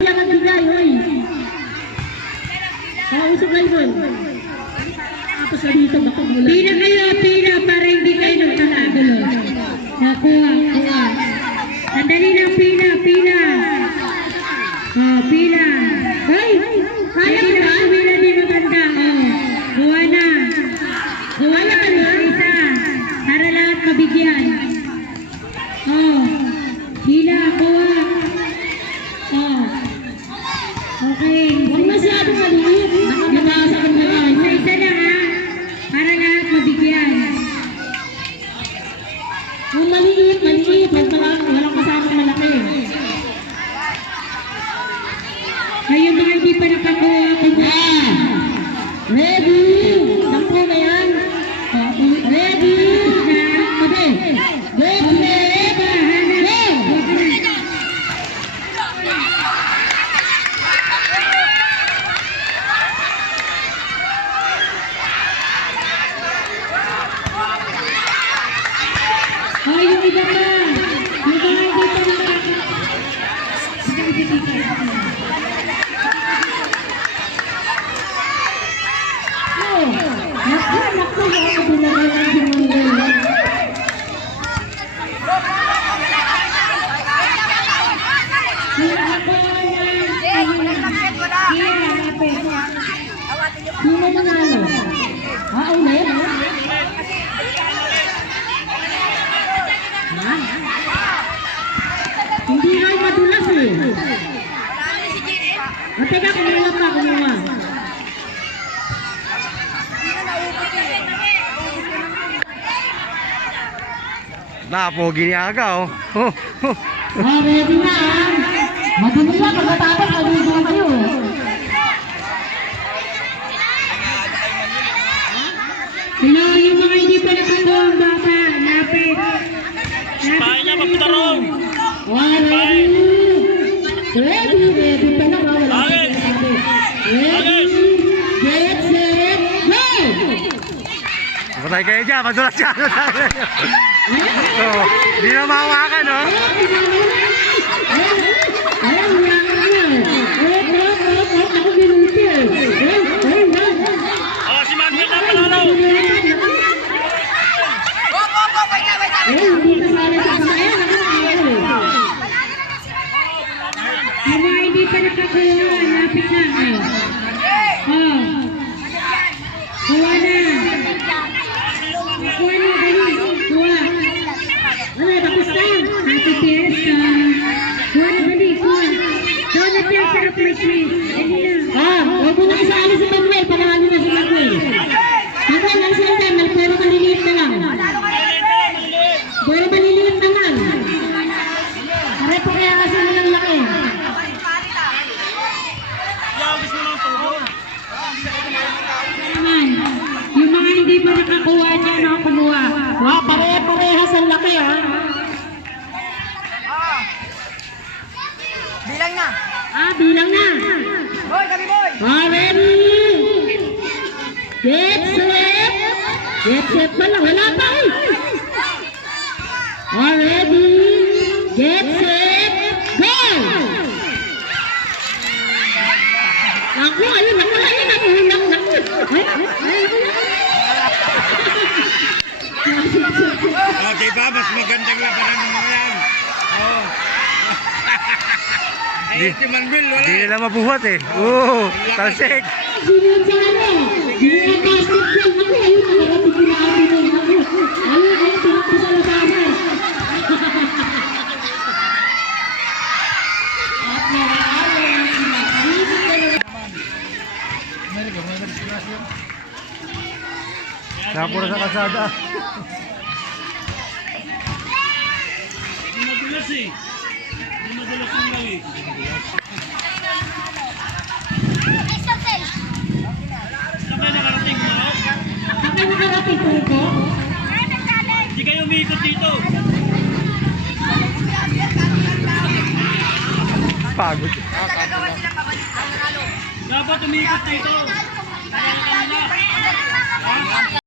Jangan bigay, hoy. Usok kayo doon. Tapos na dito, baka mula. Pila kayo, pila, para hindi kayo nagkakagulo. Nakuha, kuha. Sandali lang, pila, pila. Oh, pila. Hoy, kaya mo ba? Pila di maganda. Oh, kuha na. Kuha na kayo, isa. Para lahat mabigyan. Oh, pila, kuha. Oh, okay. Huwag masyadong maliit. Nakakabasa ko na lang. Isa lang ha. Para lahat mabigyan. Kung maliit, maliit. Walang kasama malaki. Ngayon mga hindi pa nakakuha. Ready? Sampo na yan. Ready? Sabi. Ready? Oh, yung iba pa. Yung mga hindi pa nakakuha. Naku, ako pinagalan si Manggol. Sino nanalo? Ulit? Hindi ay madulas eh. Teka, kumuha pa, kumuha. Napogi niya aga oh. Ready na ah. Madumi na pagkatapos maligo kayo. Hello, yung mga hindi pa nakakuha ang bata. Lapit. Pahay niya, papitarong. Ready? Ready pa na ba? Wala ka sabi. Ready, get set, go! Patay kayo dyan, madulas siya. Hindi na mahawakan oh. Ayan, ulangan niya. Ako binuti eh. Oh, si Manuel na panalo. Hindi kasali sa kaya. Yung mga hindi pa nakakuha. Lapit na. Oh. Kuha na. Kuha na, dali. Kuha. Ano, tapos na. Happy Fiesta. Kuha na, dali. Kuha. Donut yung sarap may cheese. Dali lang. Huwag mo na isali si Manuel. Panalo na si Manuel. Manuel, lang sila tayo. Pero maliliit na lang. Pero maliliit na lang. Aray po kaya kasi nilang laki. Naman. Yung mga hindi pa nakakuha niya, no? Kumuha. Pare-parehas ang laki ha. Bilang na. Bilang na. Boy, kami boy. Ready? Get set. Get set pa lang. Wala pa eh. Ready? Get set. Go! Ako, ayun. Naku. Oh, diba? Mas magandang labanan ng mga yan. Oh. Ay, si Manuel, wala. Hindi nila mabuhat eh. Talsik. Ginakastik yan. Ako, ayun. Nakarating ko na ako. Ayun, tinakbo sa labanan. Napura sa kasada. Saan nakarating po ko? Hindi kayo umiikot dito. Pagod. Dapat umiikot dito.